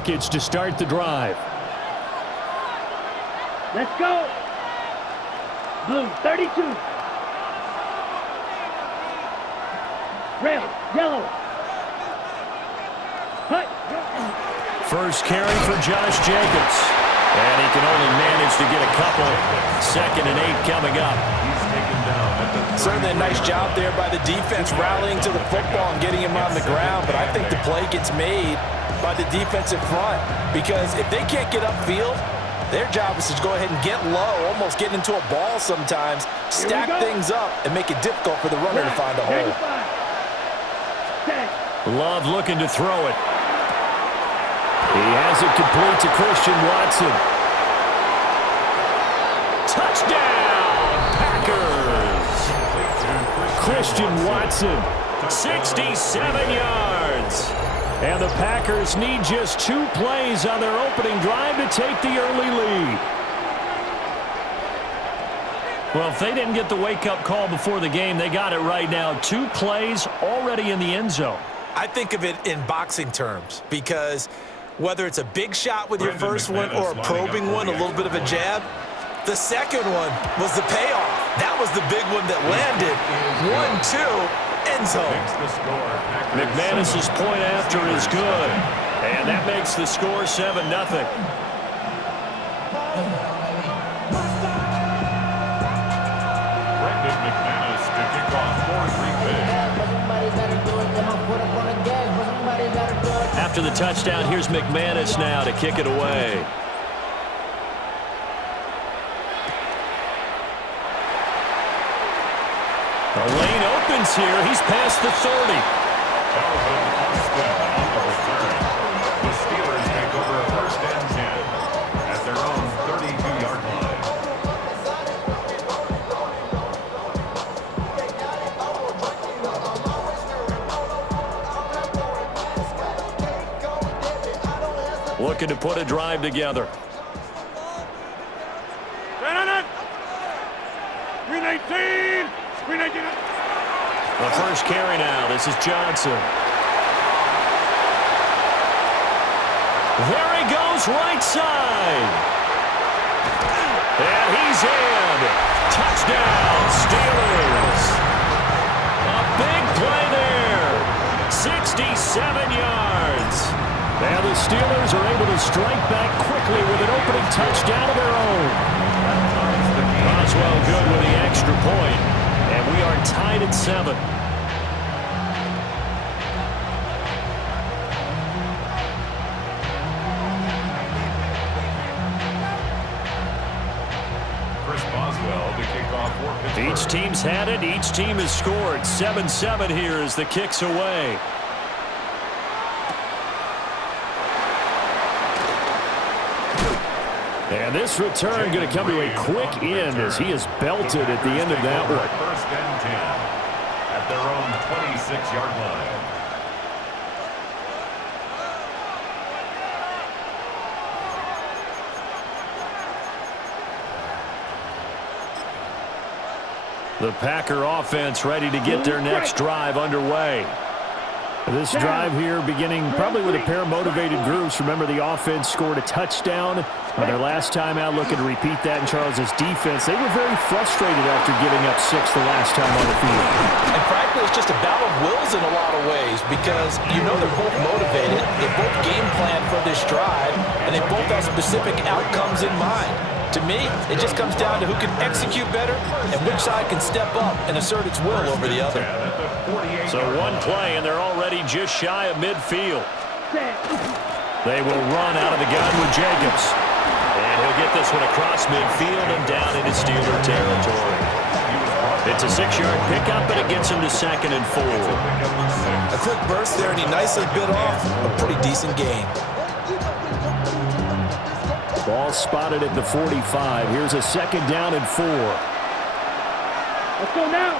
package to start the drive. Let's go. Blue, 32. Red, yellow. Hut. First carry for Josh Jacobs. And he can only manage to get a couple. 2nd and 8 coming up. He's taken down at the Certainly a nice job there by the defense rallying to the football and getting him on the ground. But I think the play gets made by the defensive front. Because if they can't get upfield, their job is to go ahead and get low, almost get into a ball sometimes, stack things up, and make it difficult for the runner to find a hole. Love looking to throw it. He has it complete to Christian Watson. Touchdown, Packers! Christian Watson, 67 yards. And the Packers need just 2 plays on their opening drive to take the early lead. Well, if they didn't get the wake-up call before the game, they got it right now. 2 plays already in the end zone. I think of it in boxing terms because whether it's a big shot with your first one or a probing one, a little bit of a jab, the second one was the payoff. That was the big one that landed. 1-2, end zone. McManus's point after is good, and that makes the score 7-0. McManus to kick off for Green Bay. After the touchdown, here's McManus now to kick it away. The lane opens here. He's past the 30. Calvin Austin on the return. The Steelers take over 1st and 10 at their own 32-yard line. Looking to put a drive together. The first carry now. This is Johnson. There he goes, right side. And he's in. Touchdown, Steelers. A big play there. 67 yards. And the Steelers are able to strike back quickly with an opening touchdown of their own. Boswell good with the extra point. And we are tied at 7. Chris Boswell to kick off for Pittsburgh. Each team's had it. Each team has scored. 7-7 here as the kick's away. And this return going to come to a quick end as he is belted at the end of that one. 1st and 10 at their own 26-yard line. The Packer offense ready to get their next drive underway. This drive here beginning probably with a pair of motivated groups. Remember, the offense scored a touchdown on their last time out. Looking to repeat that in Charles's defense. They were very frustrated after giving up 6 the last time on the field. And frankly, it's just a battle of wills in a lot of ways because you know they're both motivated. They both game plan for this drive, and they both have specific outcomes in mind. To me, it just comes down to who can execute better and which side can step up and assert its will over the other. So one play, and they're already just shy of midfield. They will run out of the gun with Jacobs. And he'll get this one across midfield and down into Steeler territory. It's a 6-yard pickup, but it gets him to 2nd and 4. A quick burst there, and he nicely bit off a pretty decent gain. Ball spotted at the 45. Here's a 2nd down and 4. Let's go now.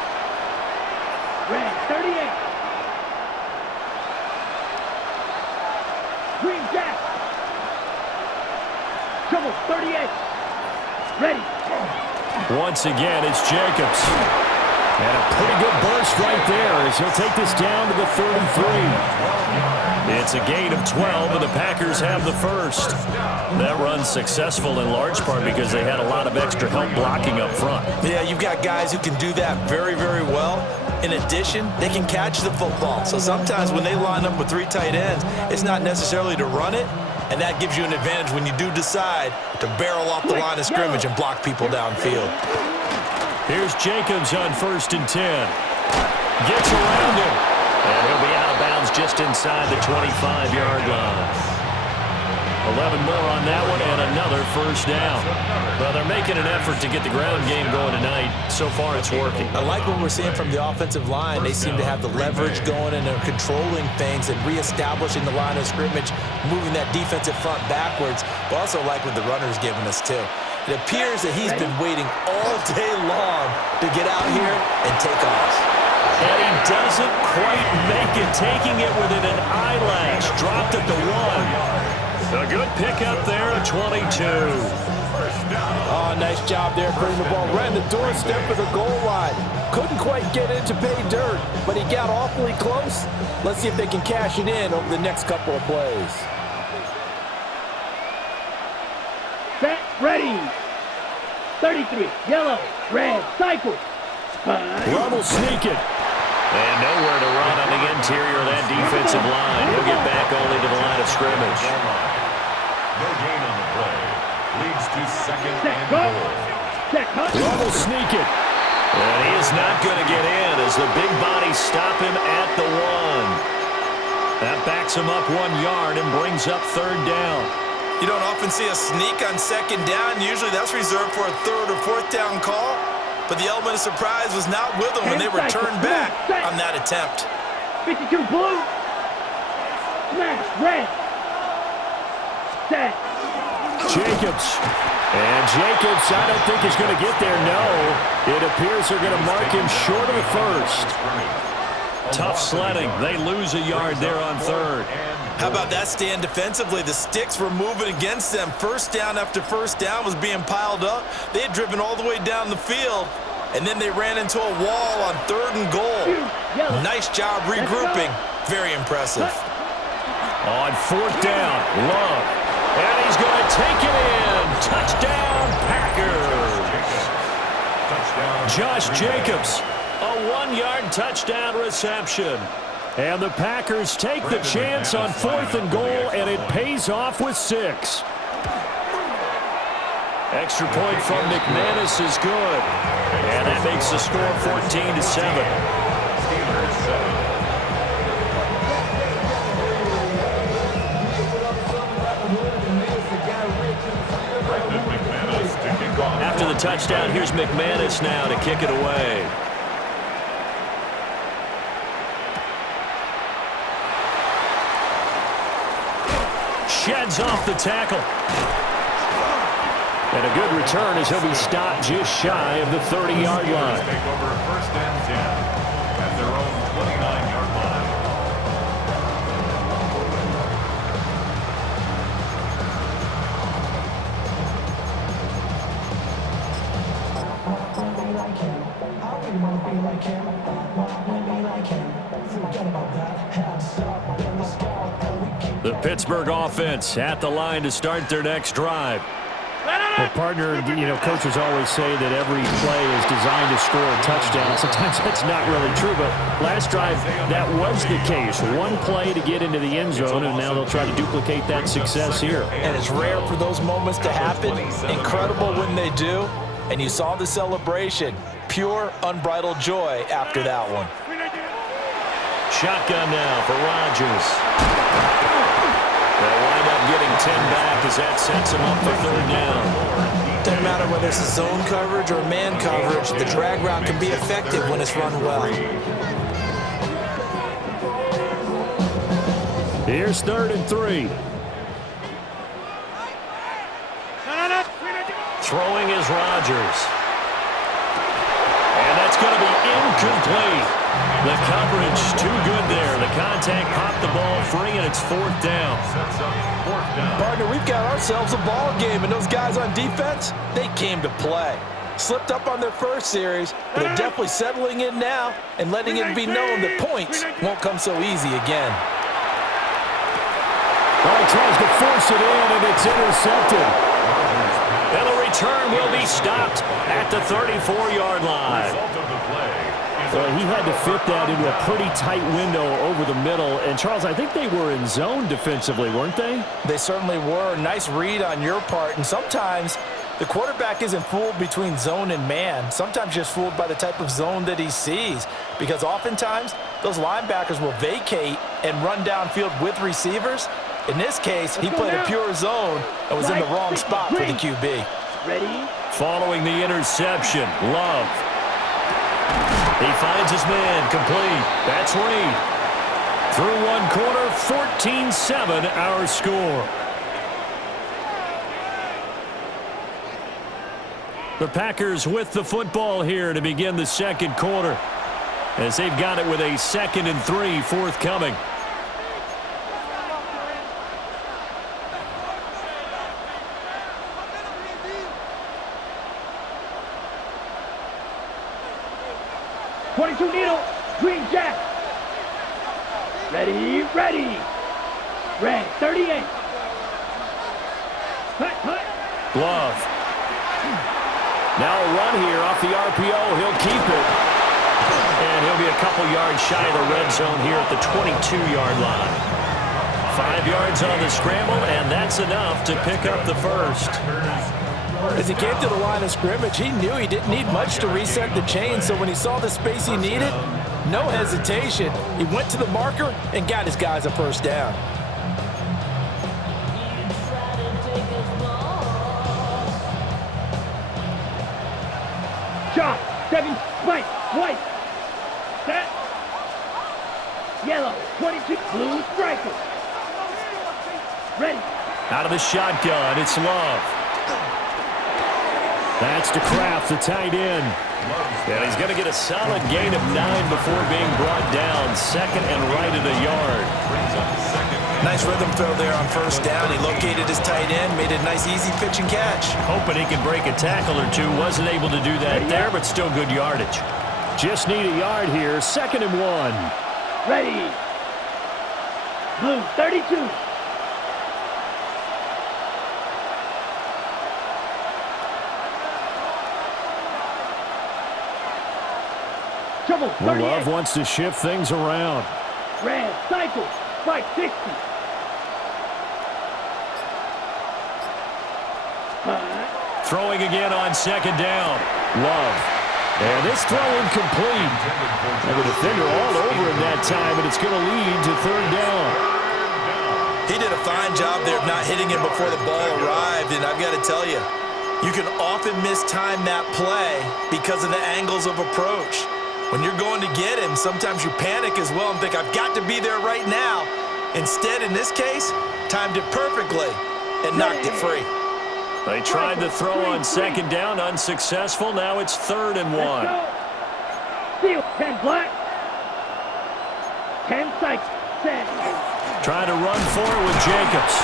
Red, 38. Green Jack. Trouble, 38. Ready. Once again, it's Jacobs. And a pretty good burst right there as he'll take this down to the 33. It's a gain of 12, and the Packers have the first. That run's successful in large part because they had a lot of extra help blocking up front. Yeah, you've got guys who can do that very, very well. In addition, they can catch the football. So sometimes when they line up with 3 tight ends, it's not necessarily to run it, and that gives you an advantage when you do decide to barrel off the line of scrimmage and block people downfield. Here's Jacobs on 1st and 10. Gets around him. And he'll be out of bounds just inside the 25-yard line. 11 more on that one and another first down. Well, they're making an effort to get the ground game going tonight. So far, it's working. I like what we're seeing from the offensive line. They seem to have the leverage going, and they're controlling things and reestablishing the line of scrimmage, moving that defensive front backwards. But also like what the runner's giving us, too. It appears that he's been waiting all day long to get out here and take off. And he doesn't quite make it, taking it within an eyelash. Dropped at the 1. A good pickup there at 22. Oh, nice job there putting the ball right in the doorstep of the goal line. Couldn't quite get in to pay dirt, but he got awfully close. Let's see if they can cash it in over the next couple of plays. Set, ready. 33, yellow, red, cycle. Rummel sneak it. And nowhere to run on the interior of that defensive line. He'll get back only to the line of scrimmage. No gain on the play. Leads to 2nd and goal. Rummel sneak it. And he is not going to get in as the big bodies stop him at the 1. That backs him up 1 yard and brings up 3rd down. You don't often see a sneak on 2nd down. Usually that's reserved for a 3rd or 4th down call. But the element of surprise was not with them when they returned back on that attempt. 52 blue. Smash red. Set. Jacobs. And Jacobs, I don't think is going to get there. No. It appears they're going to mark him short of the 1st. Tough sledding. They lose a yard there on 3rd. How about that stand defensively? The sticks were moving against them. First down after first down was being piled up. They had driven all the way down the field, and then they ran into a wall on 3rd and goal. Nice job regrouping. Very impressive. On 4th down, Love. And he's going to take it in. Touchdown, Packers. Josh Jacobs, a 1-yard touchdown reception. And the Packers take the chance on 4th and goal, and it pays off with 6. Extra point from McManus is good. And that makes the score 14-7. After the touchdown, here's McManus now to kick it away. Sheds off the tackle. And a good return as he'll be stopped just shy of the 30-yard line. Take over 1st and 10 at their own 29-yard line. The Pittsburgh offense at the line to start their next drive. Well, partner, coaches always say that every play is designed to score a touchdown. Sometimes that's not really true, but last drive, that was the case. One play to get into the end zone, and now they'll try to duplicate that success here. And it's rare for those moments to happen. Incredible when they do. And you saw the celebration. Pure, unbridled joy after that one. Shotgun now for Rodgers. They'll wind up getting 10 back as that sets him up for 3rd down. Doesn't matter whether it's a zone coverage or man coverage, the drag route can be effective when it's run well. Here's 3rd and 3. Throwing is Rodgers. And that's going to be incomplete. The coverage too good there. The contact popped the ball free, and it's 4th down. Partner, we've got ourselves a ball game, and those guys on defense, they came to play. Slipped up on their first series, but they're definitely settling in now and letting it be known that points won't come so easy again. Oh, he tries to force it in, and it's intercepted. And the return will be stopped at the 34-yard line. Well, he had to fit that into a pretty tight window over the middle. And, Charles, I think they were in zone defensively, weren't they? They certainly were. Nice read on your part. And sometimes the quarterback isn't fooled between zone and man. Sometimes just fooled by the type of zone that he sees. Because oftentimes, those linebackers will vacate and run downfield with receivers. In this case, he played a pure zone and was in the wrong spot for the QB. Ready? Following the interception, Love. He finds his man, complete. That's Reed. Through one quarter, 14-7 our score. The Packers with the football here to begin the second quarter, as they've got it with a 2nd and 3 forthcoming. Needle, green jack. Ready, ready. Red, 38. Hut, hut. Glove. Now a run here off the RPO. He'll keep it. And he'll be a couple yards shy of the red zone here at the 22-yard line. 5 yards on the scramble, and that's enough to pick up the first. As he came to the line of scrimmage, he knew he didn't need much to reset the chain, so when he saw the space he needed, no hesitation. He went to the marker and got his guys a first down. Shot, 7, white, set, yellow, 22, blue, striker. Ready. Out of the shotgun, it's Love. That's to Kraft, the tight end. And he's going to get a solid gain of 9 before being brought down. 2nd and right at a yard. Nice rhythm throw there on first down. He located his tight end, made a nice easy pitch and catch. Hoping he can break a tackle or two. Wasn't able to do that there, but still good yardage. Just need a yard here. 2nd and 1. Ready. Blue, 32. Well, Love wants to shift things around. Red, cycle, 560. Throwing again on 2nd down. Love. And this throw incomplete. And the defender all over him that time, and it's going to lead to 3rd down. He did a fine job there of not hitting him before the ball arrived, and I've got to tell you, you can often mistime that play because of the angles of approach. When you're going to get him, sometimes you panic as well and think, I've got to be there right now. Instead, in this case, timed it perfectly and knocked it free. They tried to throw on 2nd down, unsuccessful. Now it's 3rd and 1. Field, 10 black. 10 cycle, set. Trying to run for it with Jacobs.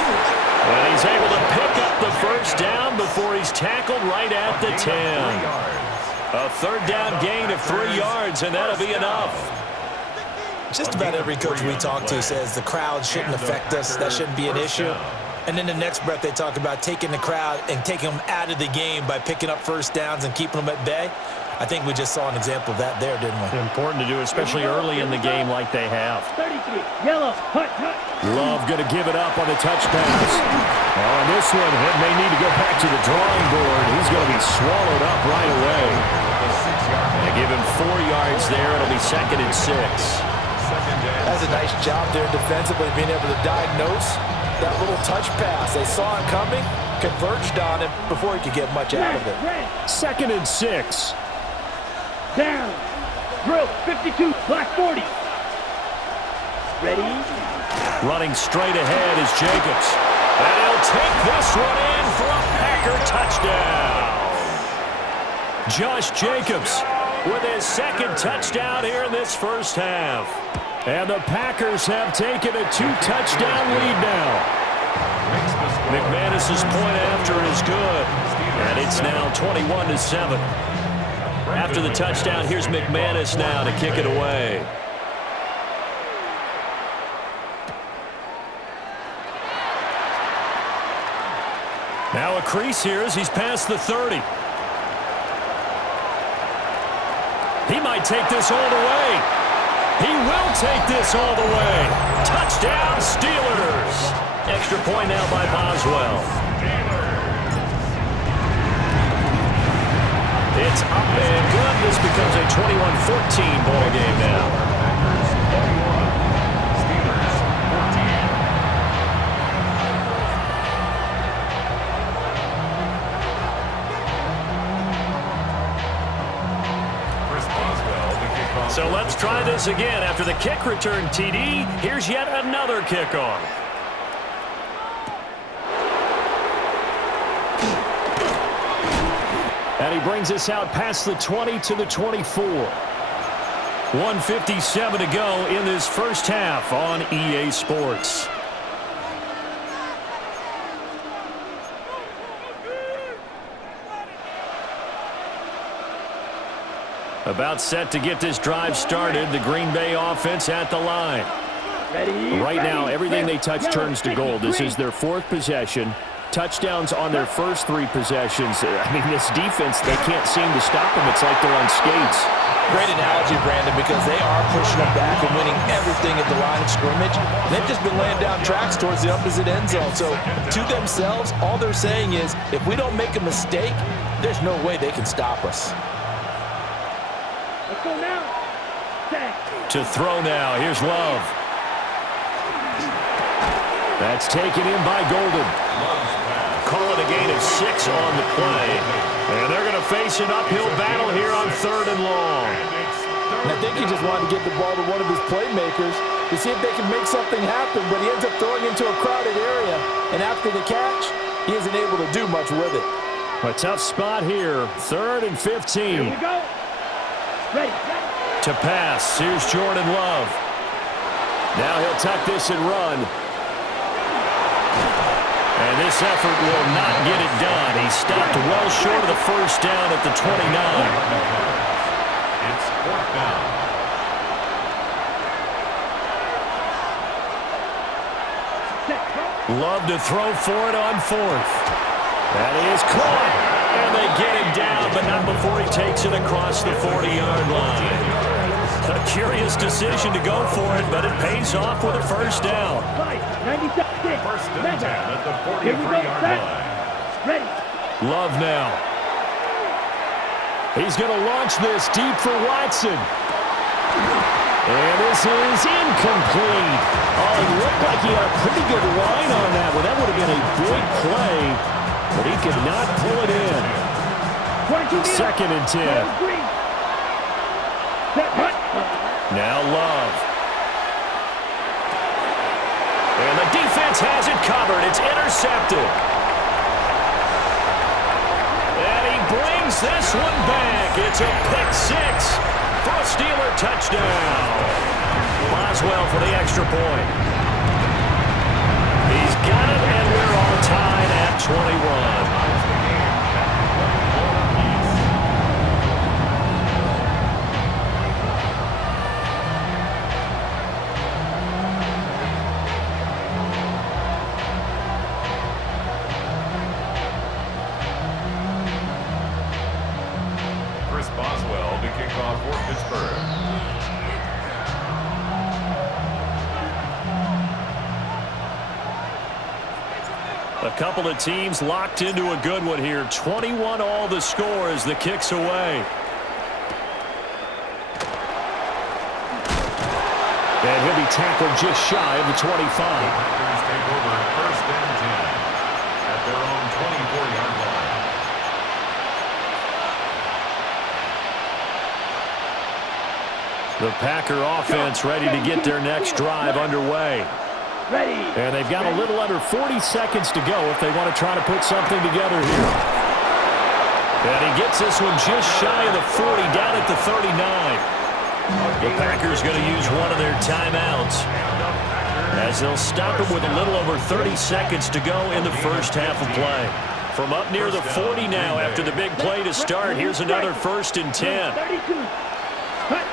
And he's able to pick up the first down before he's tackled right at the 10. A 3rd down gain of 3 yards, and that'll be enough. Just about every coach we talk to says the crowd shouldn't affect us. That shouldn't be an issue. And in the next breath, they talk about taking the crowd and taking them out of the game by picking up first downs and keeping them at bay. I think we just saw an example of that there, didn't we? Important to do, especially early in the game like they have. 33, yellow, hut, hut. Love going to give it up on the touch pass. On this one, it may need to go back to the drawing board. He's going to be swallowed up right away. They give him 4 yards there. It'll be 2nd and 6. That's a nice job there defensively, being able to diagnose that little touch pass. They saw it coming, converged on him before he could get much out of it. 2nd and 6. Down. Drill, 52, black 40. Ready. Running straight ahead is Jacobs. And he'll take this one in for a Packer touchdown. Josh Jacobs with his 2nd touchdown here in this first half. And the Packers have taken a 2-touchdown lead now. McManus's point after is good. And it's now 21-7. After the touchdown, here's McManus now to kick it away. Now a crease here as he's past the 30. He might take this all the way. He will take this all the way. Touchdown, Steelers. Extra point now by Boswell. It's up and good. This becomes a 21-14 ball game now. So let's try this again. After the kick return TD, here's yet another kickoff. And he brings us out past the 20 to the 24. 1:57 to go in this first half on EA Sports. About set to get this drive started. The Green Bay offense at the line. Right now, everything they touch turns to gold. This is their fourth possession. Touchdowns on their first three possessions. I mean, this defense, they can't seem to stop them. It's like they're on skates. Great analogy, Brandon, because they are pushing them back and winning everything at the line of scrimmage. They've just been laying down tracks towards the opposite end zone. So, to themselves, all they're saying is, if we don't make a mistake, there's no way they can stop us. Let's go now. To throw now. Here's Love. That's taken in by Golden. Call it a gain of 6 on the play. And they're going to face an uphill battle here on 3rd and long. And I think he just wanted to get the ball to one of his playmakers to see if they can make something happen, but he ends up throwing into a crowded area. And after the catch, he isn't able to do much with it. A tough spot here. 3rd and 15. Here we go. Ready. To pass. Here's Jordan Love. Now he'll tuck this and run. And this effort will not get it done. He stopped well short of the first down at the 29. It's 4th down. Love to throw for it on 4th. That is caught. And they get him down, but not before he takes it across the 40-yard line. A curious decision to go for it, but it pays off with a first down. 96. 1st and 10 at the 43-yard line. Ready. Love now. He's going to launch this deep for Watson. And this is incomplete. Oh, it looked like he had a pretty good line on that one. That would have been a big play, but he could not pull it in. 2nd and 10. Now Love. And the defense has it covered. It's intercepted. And he brings this one back. It's a pick 6 for a Steeler touchdown. Boswell for the extra point. He's got it, and we're all tied at 21. Boswell to kick off for Pittsburgh. A couple of teams locked into a good one here. 21 all the score as the kick's away. And he'll be tackled just shy of the 25. The Packers take over 1st and 10 at their own 24-yard line. The Packer offense ready to get their next drive underway. Ready. And they've got a little under 40 seconds to go if they want to try to put something together here. And he gets this one just shy of the 40, down at the 39. The Packers going to use one of their timeouts, as they'll stop him with a little over 30 seconds to go in the first half of play. From up near the 40 now after the big play to start, here's another 1st and 10. 32. Cut.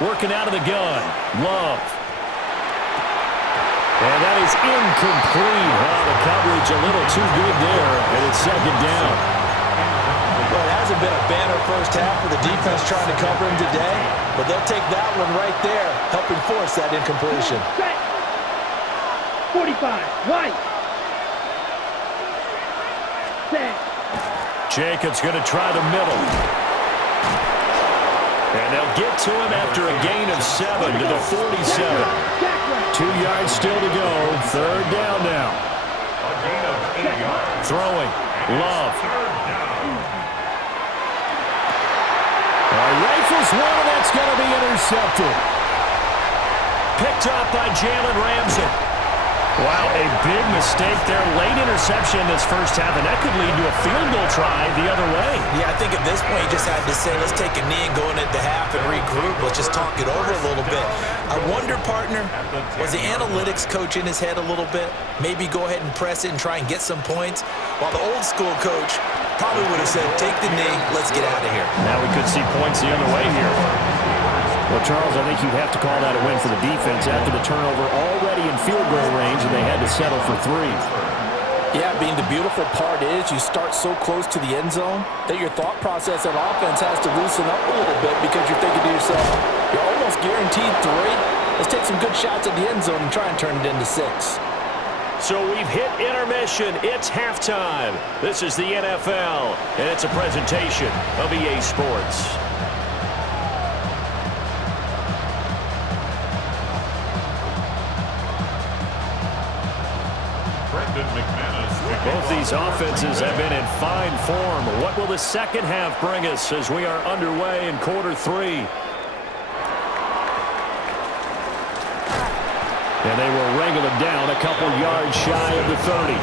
Working out of the gun. Love. And that is incomplete. Oh, the coverage a little too good there, and it's second down. Well, it hasn't been a banner first half for the defense trying to cover him today, but they'll take that one right there, helping force that incompletion. Set. 45. Right. Set. Jacobs going to try the middle. And they'll get to him after a gain of 7 to the 47. 2 yards still to go. Third down now. A gain of 8 yards. Throwing. Love. Third down. Rifles one, and that's going to be intercepted. Picked up by Jalen Ramsey. Wow, a big mistake there. Late interception in this first half, and that could lead to a field goal try the other way. Yeah, I think at this point you just had to say, let's take a knee and go into the half and regroup. Let's just talk it over a little bit. I wonder, partner, was the analytics coach in his head a little bit? Maybe go ahead and press it and try and get some points? While the old school coach probably would have said, take the knee, let's get out of here. Now we could see points the other way here. Well, Charles, I think you have to call that a win for the defense after the turnover already in field goal range, and they had to settle for 3. Yeah, being the beautiful part is you start so close to the end zone that your thought process on offense has to loosen up a little bit because you're thinking to yourself, you're almost guaranteed 3. Let's take some good shots at the end zone and try and turn it into 6. So we've hit intermission. It's halftime. This is the NFL, and it's a presentation of EA Sports. Both these offenses have been in fine form. What will the second half bring us as we are underway in quarter 3? And they will wrangle it down a couple yards shy of the 30.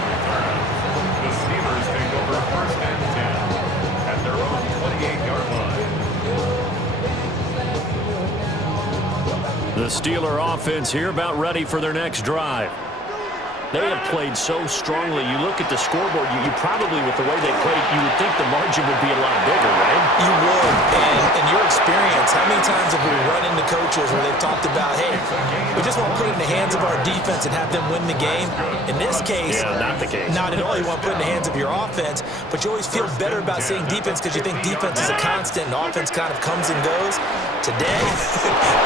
The Steelers take over first and 10 at their own 28-yard line. The Steeler offense here about ready for their next drive. They have played so strongly. You look at the scoreboard, you probably, with the way they played, you would think the margin would be a lot bigger, right? You would. And in your experience, how many times have we run into coaches where they've talked about, hey, we just want to put it in the hands of our defense and have them win the game? In this case, not the case. Not at all. You want to put it in the hands of your offense, but you always feel better about saying defense because you think defense is a constant and offense kind of comes and goes. Today,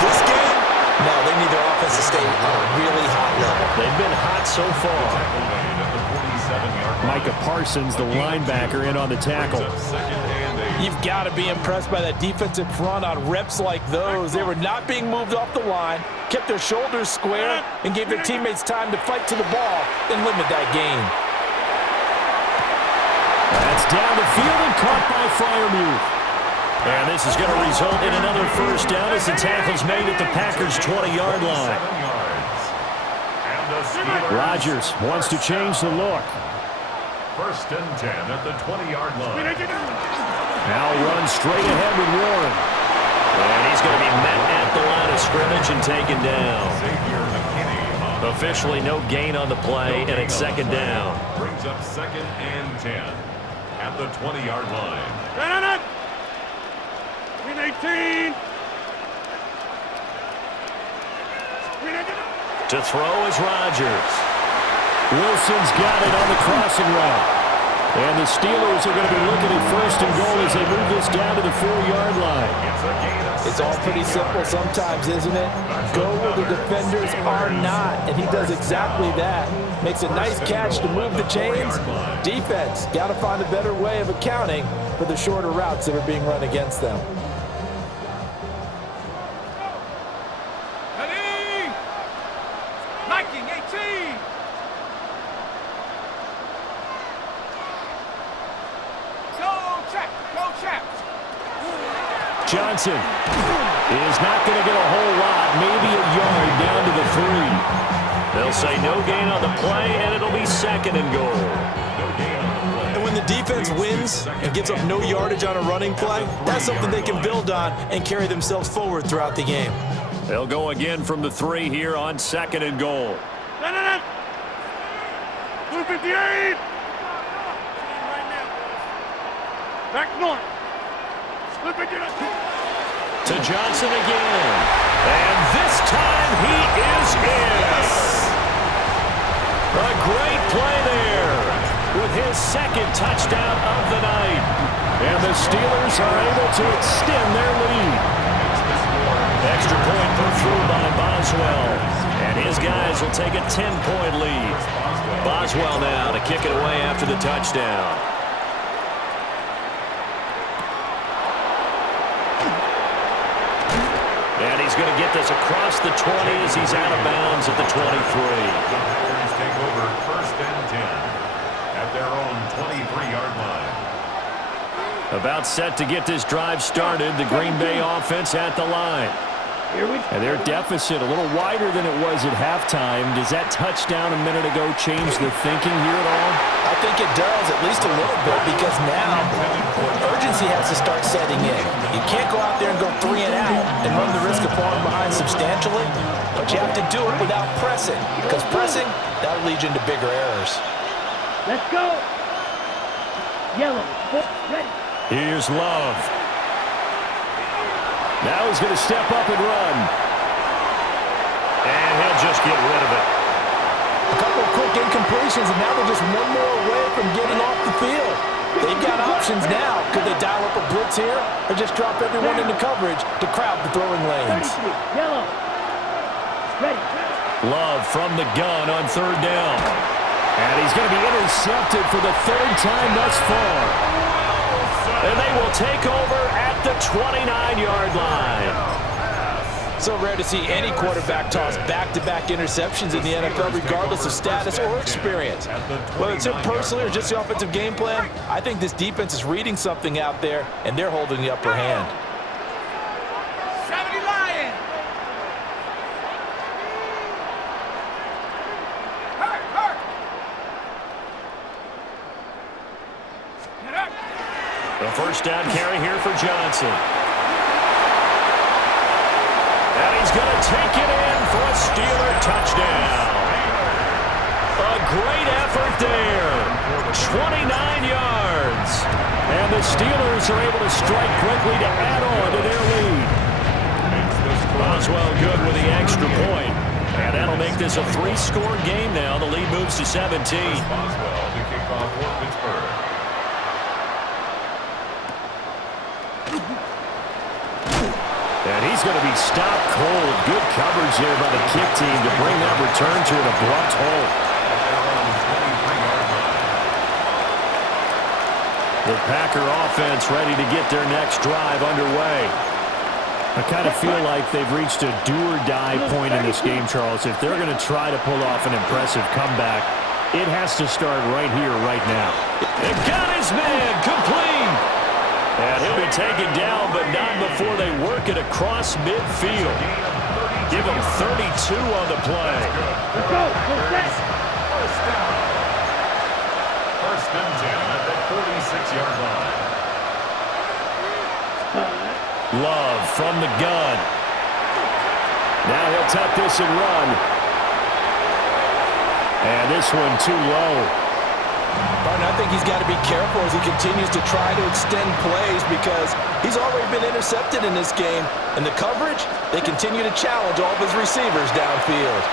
this game, no, they need their offense to stay on a really hot level. They've been hot so far. Micah Parsons, the linebacker, in on the tackle. You've got to be impressed by that defensive front on reps like those. They were not being moved off the line, kept their shoulders square, and gave their teammates time to fight to the ball and limit that gain. That's down the field and caught by Freiermuth. And this is going to result in another first down as the tackle's made at the Packers' 20-yard line. Rodgers wants to change the look. First and 10 at the 20-yard line. Now runs straight ahead with Warren. And he's going to be met at the line of scrimmage and taken down. Officially no gain on the play, and it's second down. Brings up second and 10 at the 20-yard line. 18. To throw is Rodgers. Wilson's got it on the crossing route. And the Steelers are going to be looking at first and goal as they move this down to the 4-yard line. It's all pretty simple sometimes, isn't it? Go where the defenders are not, and he does exactly that. Makes a nice catch to move the chains. Defense, got to find a better way of accounting for the shorter routes that are being run against them. Johnson is not going to get a whole lot, maybe a yard down to the 3. They'll say no gain on the play, and it'll be second and goal. And when the defense wins and gives up no yardage on a running play, that's something they can build on and carry themselves forward throughout the game. They'll go again from the 3 here on second and goal. 258. Back north. To Johnson again. And this time he is in. A great play there with his second touchdown of the night. And the Steelers are able to extend their lead. Extra point put through by Boswell. And his guys will take a 10-point lead. Boswell now to kick it away after the touchdown. And he's going to get this across the 20 as he's out of bounds at the 23. The Packers take over first and 10 at their own 23-yard line. About set to get this drive started. The Green Bay offense at the line. And their deficit a little wider than it was at halftime. Does that touchdown a minute ago change the thinking here at all? I think it does, at least a little bit, because now urgency has to start setting in. You can't go out there and go 3 and out and run the risk of falling behind substantially, but you have to do it without pressing, because pressing, that'll lead you into bigger errors. Let's go. Yellow. Ready. Here's Love. Now he's going to step up and run. And he'll just get rid of it. A couple of quick incompletions, and now they're just one more away from getting off the field. They've got options now. Could they dial up a blitz here or just drop everyone into coverage to crowd the throwing lanes? 33. Yellow. Ready. Love from the gun on third down. And he's going to be intercepted for the third time thus far. And they will take over at the 29-yard line. So rare to see any quarterback toss back-to-back interceptions in the NFL, regardless of status or experience. Whether it's him personally or just the offensive game plan, I think this defense is reading something out there, and they're holding the upper hand. 70 Lions. Hurt. Get up. The first down carry here for Johnson. And he's going to take it in for a Steeler touchdown. A great effort there. 29 yards. And the Steelers are able to strike quickly to add on to their lead. Boswell good with the extra point. And that'll make this a 3-score game now. The lead moves to 17. Boswell to kick off for Pittsburgh. And he's going to be stopped cold. Good coverage there by the kick team to bring that return to an abrupt halt. The Packer offense ready to get their next drive underway. I kind of feel like they've reached a do-or-die point in this game, Charles. If they're going to try to pull off an impressive comeback, it has to start right here, right now. They've got his man complete. And he'll be taken down, but not before they work it across midfield. Give him 32 on the play. Let's go. First down. First and 10 at the 46-yard line. Love from the gun. Now he'll tuck this and run. And this one too low. Barton, I think he's got to be careful as he continues to try to extend plays because he's already been intercepted in this game. And the coverage, they continue to challenge all of his receivers downfield.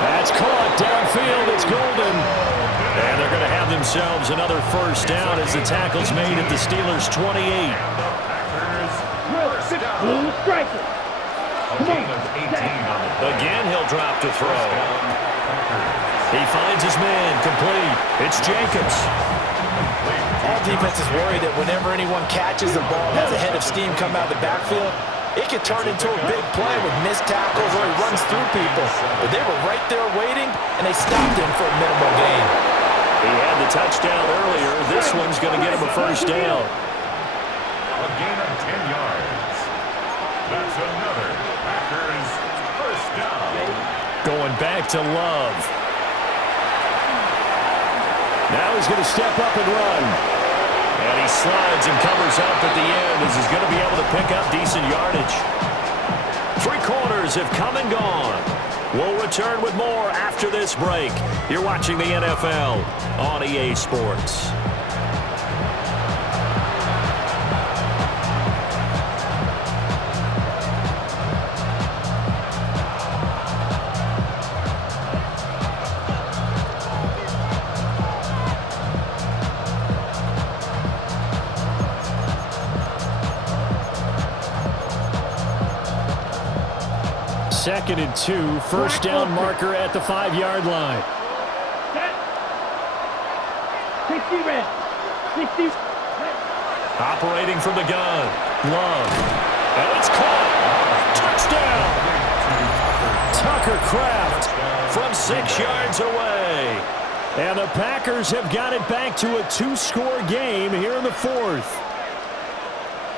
That's caught downfield. It's Golden. And they're going to have themselves another first down as the tackle's made at the Steelers' 28. Blue striker. Again, he'll drop to throw. He finds his man complete. It's Jacobs. All defenses worry that whenever anyone catches the ball and has a head of steam come out of the backfield, it could turn into a big play with missed tackles or he runs through people. But they were right there waiting, and they stopped him for a minimal gain. He had the touchdown earlier. This one's going to get him a first down. A gain of 10 yards. That's another Packers first down. Going back to Love. Now he's going to step up and run. And he slides and covers up at the end as he's going to be able to pick up decent yardage. 3 quarters have come and gone. We'll return with more after this break. You're watching the NFL on EA Sports. 2nd and 2. First down marker at the 5-yard line. Set. 60 red. 60. Operating from the gun. Love. And it's caught. Touchdown. Tucker Kraft from 6 yards away. And the Packers have got it back to a 2-score game here in the 4th.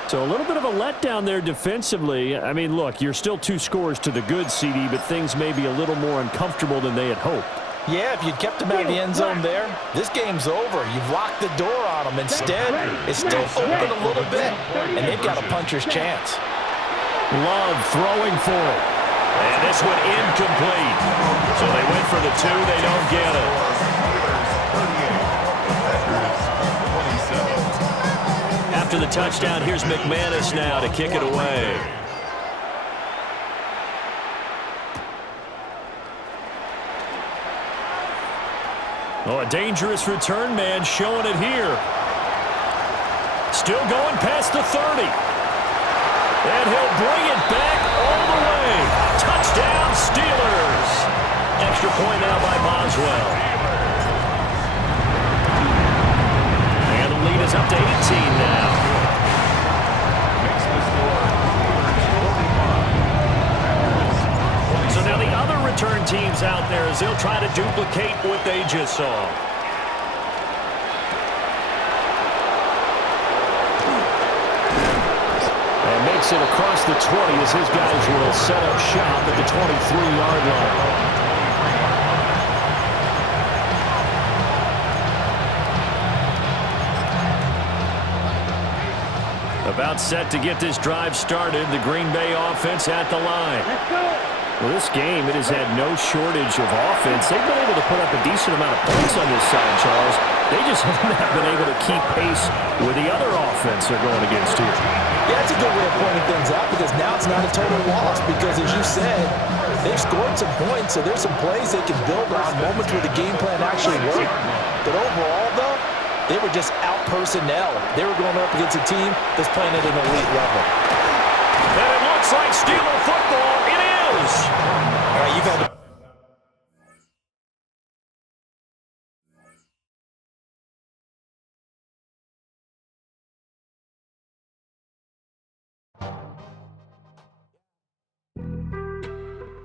So a little bit of a letdown there defensively. I mean, look, you're still 2 scores to the good, CD, but things may be a little more uncomfortable than they had hoped. Yeah, if you'd kept him out of the end zone there, this game's over. You've locked the door on him. Instead, it's still open a little bit, and they've got a puncher's chance. Love throwing for it. And this one incomplete. So they went for the 2. They don't get it. After the touchdown, here's McManus now to kick it away. Oh, a dangerous return man showing it here. Still going past the 30. And he'll bring it back all the way. Touchdown, Steelers. Extra point now by Boswell. And the lead is up to 18 now. So now the other return teams out there as they'll try to duplicate what they just saw. Makes it across the 20 as his guys will set up shop at the 23-yard line. About set to get this drive started. The Green Bay offense at the line. Let's go. Well, this game, it has had no shortage of offense. They've been able to put up a decent amount of points on this side, Charles. They just haven't been able to keep pace with the other offense they're going against here. Yeah, that's a good way of pointing things out because now it's not a total loss because, as you said, they've scored some points, so there's some plays they can build on, moments where the game plan actually worked. But overall, though, they were just out personnel. They were going up against a team that's playing at an elite level. And it looks like Steeler football. It is. All right, you've had